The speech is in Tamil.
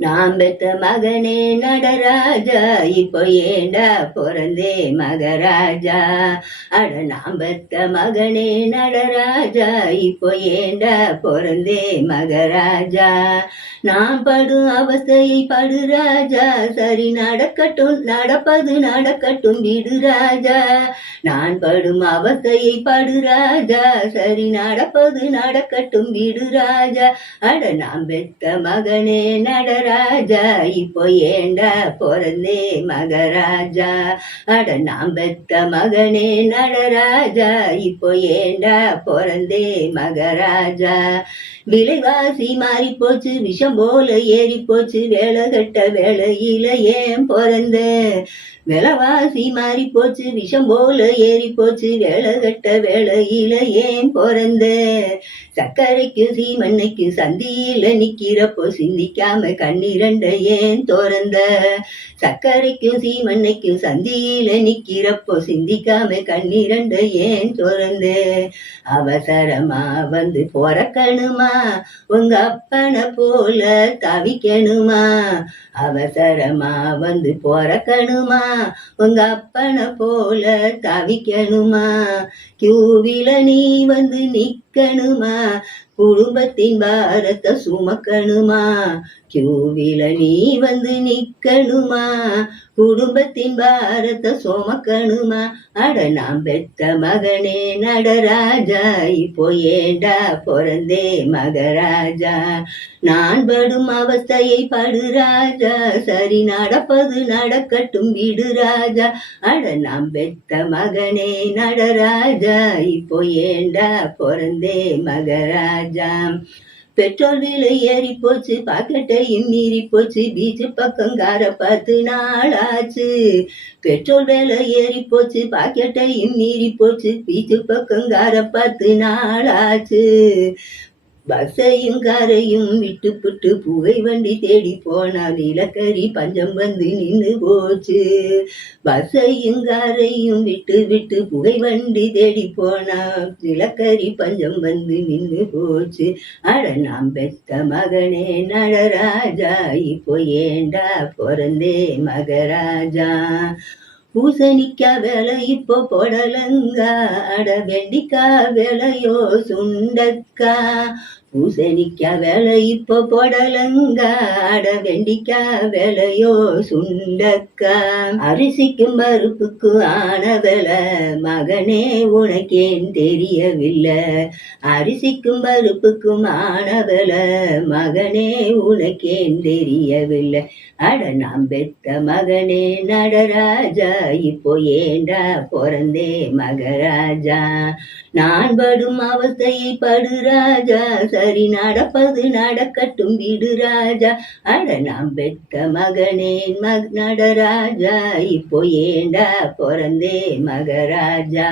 நான் பெத்த மகனே நடராஜா இப்போ ஏண்டா பிறந்தே மகராஜா? அட நான் பெத்த மகனே நடராஜா இப்போ ஏண்டா பிறந்தே மகராஜா? நான் படும் அவஸ்தையை படு ராஜா சரி நடக்கட்டும் நடப்பது நடக்கட்டும் விடு ராஜா. நான் படும் அவஸ்தையை படு ராஜா சரி நடப்பது நடக்கட்டும் விடு ராஜா. அட நான் பெத்த மகனே நடரா நடராஜா இப்போ ஏண்டா பிறந்தே மகராஜா? அட நாம் பெத்த மகனே நடராஜா இப்போ ஏண்டா பிறந்தே மகராஜா? விலைவாசி மாறி போச்சு விஷம் போல ஏறி போச்சு வேலை கட்ட வேலையில ஏன் பிறந்த? விலைவாசி மாறி போச்சு விஷம் போல ஏறி போச்சு வேலை கட்ட வேலையில ஏன் பிறந்த? சக்கரைக்கு சீமண்ணைக்கு சந்தியில நிக்கிறப்போ சிந்திக்காம கண்ணிரண்ட ஏன் திறந்த? சர்க்கரைக்கும் சீமண்ணைக்கும் சந்தியில நிக்கிறப்போ சிந்திக்காம கண்ணிரண்ட ஏன் திறந்த? அவசரமா வந்து பிறக்கணுமா? உங்க அப்பனை போல தவிக்கணுமா? அவசரமா வந்து பிறக்கணுமா? உங்க அப்பனை போல தவிக்கணுமா? கியூவில நீ வந்து நிக்கணுமா குடும்பத்தின் பாரத்தை சுமக்கணுமா? கியூவில நீ வந்து நிக்கணுமா? குடும்பத்தின் பாரத்தை சுமக்கணுமா? அட நாம் பெத்த மகனே நடராஜா இப்போ ஏண்டா பிறந்தே மகராஜா? நான் படும் அவஸ்தையை படு ராஜா சரி நடப்பது நடக்கட்டும் விடு ராஜா. அட நாம் பெத்த மகனே நடராஜா இப்போ ஏண்டா பிறந்தே மகராஜா பெட்ரோல் விலை ஏறி போச்சு பாக்கெட்டையும் மீறி போச்சு பீச்சு பக்கங்கார பத்து நாளாச்சு. பெட்ரோல் விலை ஏறி போச்சு பாக்கெட்டையும் மீறி போச்சு பீச்சு பக்கங்கார பத்து நாளாச்சு. பஸ்ஸையும் காரையும் விட்டு புட்டு புகை வண்டி தேடி போனால் நிலக்கரி பஞ்சம் வந்து நின்று போச்சு. பஸ்ஸையும் காரையும் விட்டு விட்டு புகை வண்டி தேடி போனா நிலக்கரி பஞ்சம் வந்து நின்று போச்சு. அட நாம் பெத்த மகனே நடராஜா இப்போ ஏண்டா பிறந்தே மகராஜா? பூசணிக்கா வேலை இப்போ பொடலங்கா அட வெண்டிக்கா வேலையோ சுண்டக்கா பூசணிக்கா வேலை இப்போ பொடலங்கா அட வெண்டிக்கா வேலையோ சுண்டக்கா. அரிசிக்கும் பருப்புக்கு ஆன வேலை மகனே உனக்கேன் தெரியவில்லை. அரிசிக்கும் பருப்புக்கும் ஆன வேலை மகனே உனக்கேன் தெரியவில்லை. அட நாம் பெத்த மகனே நடராஜா இப்போ ஏண்டா பிறந்தே மகராஜா. நான் படும் அவஸ்தையை படுராஜா சரி நடப்பது நடக்கட்டும் விடு ராஜா. அட நாம் பெற்ற மகனே மக் நடராஜா. இப்போ ஏண்டா பிறந்தே மகராஜா?